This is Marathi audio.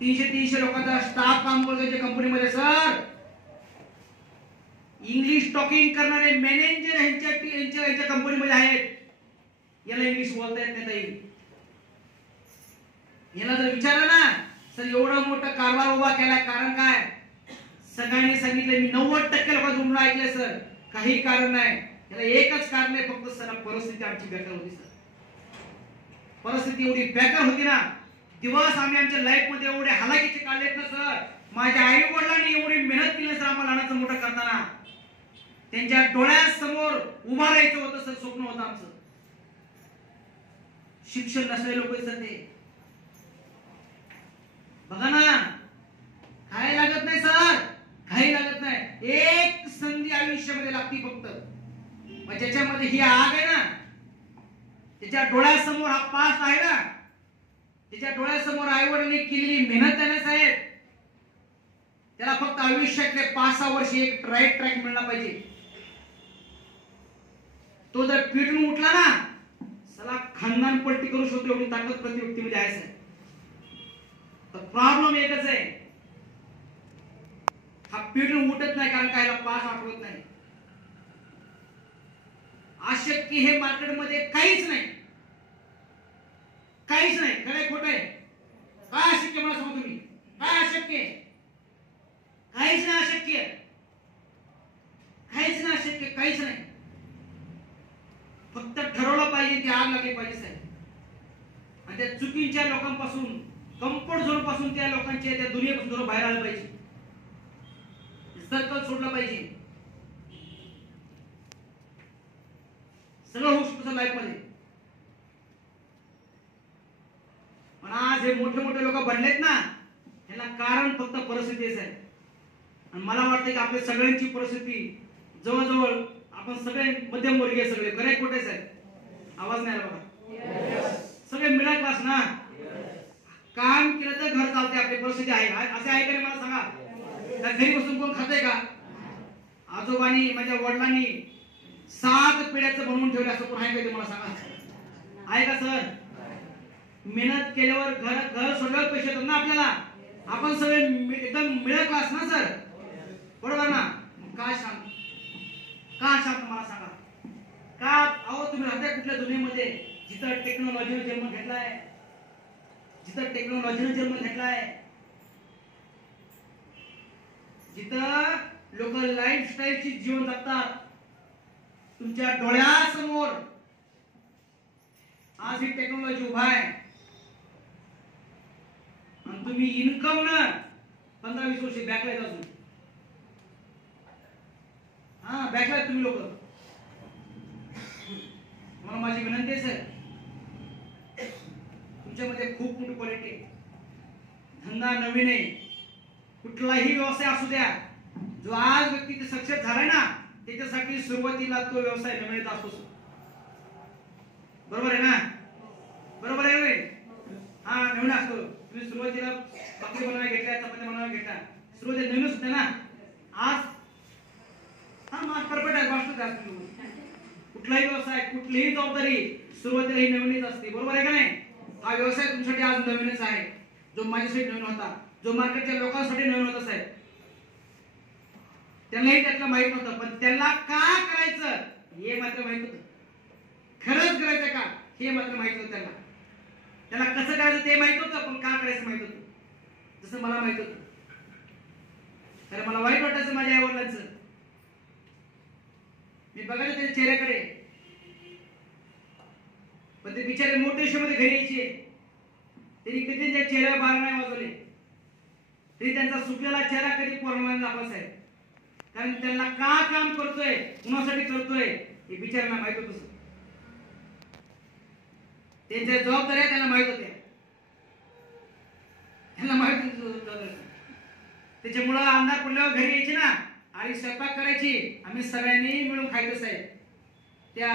300 लोकांचा स्टाफ काम करतो त्या कंपनीमध्ये सर. इंग्लिश टॉकिंग करणारे मॅनेजर यांच्या कंपनीमध्ये आहेत. याला इंग्लिश बोलता येत नाही ताई. याला जर विचारलं ना सर एवढा मोठा कारभार उभा केला कारण काय, सगळ्यांनी सांगितलं मी 90% लोकांचं म्हणून ऐकले सर. काही कारण नाही, याला एकच कारण आहे फक्त सर परिस्थिती आमची बेकार होती सर. परिस्थिती एवढी बेकार होती ना, दिवस आम्ही आमच्या लाईफ मध्ये एवढे हालाकीचे काढलेत ना सर. माझ्या आई वडिलांनी एवढी मेहनत केली सर आम्हाला लहानाचं मोठं करताना. त्यांच्या डोळ्यासमोर उभा राहायचं होतं सर, स्वप्न होतं आमचं. शिक्षण नसलेले लोक सर ते बघा ना, काही लागत नाही सर, काही लागत नाही. एक संधी आयुष्यामध्ये लागती फक्त. मग ज्याच्यामध्ये ही आग आहे ना, त्याच्या डोळ्यासमोर हा पास आहे ना, त्याच्या डोळ्यासमोर आई वडिलांनी केलेली मेहनत आहे ना साहेब, त्याला फक्त आयुष्यातले 5-6 वर्ष एक राईट ट्रॅक मिळला पाहिजे. तो जर पिटून उठला ना सला खानदान पलटी करू शकतो एवढी ताकद प्रति व्यक्तीमध्ये आहे साहेब. तर प्रॉब्लेम एकच आहे, हा पिटून उठत नाही कारण कायला पास आठवत नाही. अशक्य हे मार्केटमध्ये काहीच नाही, काहीच नाही. खरं खोट आहे? काय अशक्य मला सांगा तुम्ही, काय अशक्य? काहीच नाही अशक्य, काहीच नाही अशक्य, काहीच नाही. फक्त ठरवलं पाहिजे, ती आग लागली पाहिजे साहेब. आणि त्या चुकीच्या लोकांपासून, कम्फर्ट झोन पासून त्या लोकांच्या त्या दुनियेपासून थोडं बाहेर आलं पाहिजे, सर्कल सोडलं पाहिजे. सगळं होऊ शकतं लाईफ मध्ये. पण आज हे मोठे मोठे लोक बनलेत ना, याला कारण फक्त परिस्थितीच आहे. आणि मला वाटतं की आपल्या सगळ्यांची परिस्थिती जवळजवळ आपण सगळे मध्यमवर्गीय सगळे खरे खोटेच आहेत. आवाज नाही आला बघा. सगळे मिडल क्लास ना, काम केलं तर घर चालते. आपली परिस्थिती आहे असे आहे का मला सांगा. त्या घरी बसून कोण खाते का? आजोबांनी माझ्या वडिलांनी 7 पिढ्याचं बनवून ठेवलं असं कोण आहे का ते मला सांगा. आहे का सर? मेहनत केल्यावर घर सोडल्यावर पैसे येतात ना आपल्याला. आपण सगळे एकदम मिडल क्लास ना सर, बरोबर ना? काय सांग, का सांग मला सांगा. का अहो तुम्ही राहता कुठल्या दुनियेमध्ये जिथं टेक्नॉलॉजीने जन्म घेतलाय, जिथं टेक्नॉलॉजीने जन्म घेतलाय, जिथं लोक लाईफस्टाईलची जीवन जगतात. तुमच्या डोळ्यासमोर आज ही टेक्नॉलॉजी उभा आहे आणि तुम्ही इन्कम न 15-20 वर्ष बॅकलाय अजून. हा बॅकलाय तुम्ही लोक. मला माझी विनंती आहे सर, तुमच्यामध्ये खूप मोठी क्वालिटी आहे. धंदा नवीन आहे, कुठलाही व्यवसाय असू द्या, जो आज व्यक्ती सक्सेस झालाय ना त्याच्यासाठी सुरुवातीला तो व्यवसाय नवीन असतो. बरोबर आहे ना? बरोबर आहे. हा नवीन असतो. तुम्ही सुरुवातीला भाकरी बनवायला घेतल्या, चपात्या बनवायला घेतल्या, सुरुवातीला नवीनच होते ना. आज हा मग परफेक्ट आहे. वाटतं कुठलाही व्यवसाय, कुठलीही जबाबदारी सुरुवातीला ही नवीनच असते. बरोबर आहे का नाही? हा व्यवसाय तुमच्यासाठी आज नवीनच आहे, जो माझ्यासाठी नवीन होता, जो मार्केटच्या लोकांसाठी नवीन होता साहेब. त्यांनाही त्यातलं माहित नव्हतं, पण त्यांना का करायचं हे मात्र माहित होतं. खरंच करायचं का हे मात्र माहित होतं त्यांना. त्याला कसं करायचं ते माहित होतं, पण का करायचं माहित होतं. जसं मला माहित होतं. तर मला वाईट वाटायचं माझ्या आई वडिलांचं. मी बघायला त्याच्या चेहऱ्याकडे, पण ते बिचारे मोठे शोमध्ये घरी यायचे, तरी कधी त्यांच्या चेहऱ्यावर बार नाही वाजवले, तरी त्यांचा सुकलेला चेहरा कधी पोरांना दाखवत आहे. कारण त्यांना का काम करतोय, कुणासाठी करतोय हे बिचाऱ्यांना माहित होतं. त्यांच्या जबाबदाऱ्या त्यांना माहित होत्या, त्यांना माहित होतं. त्याच्यामुळं अंधार पडल्यावर घरी यायचे ना, आई स्वयंपाक करायची, आम्ही सगळ्यांनी मिळून खायचं साहेब. त्या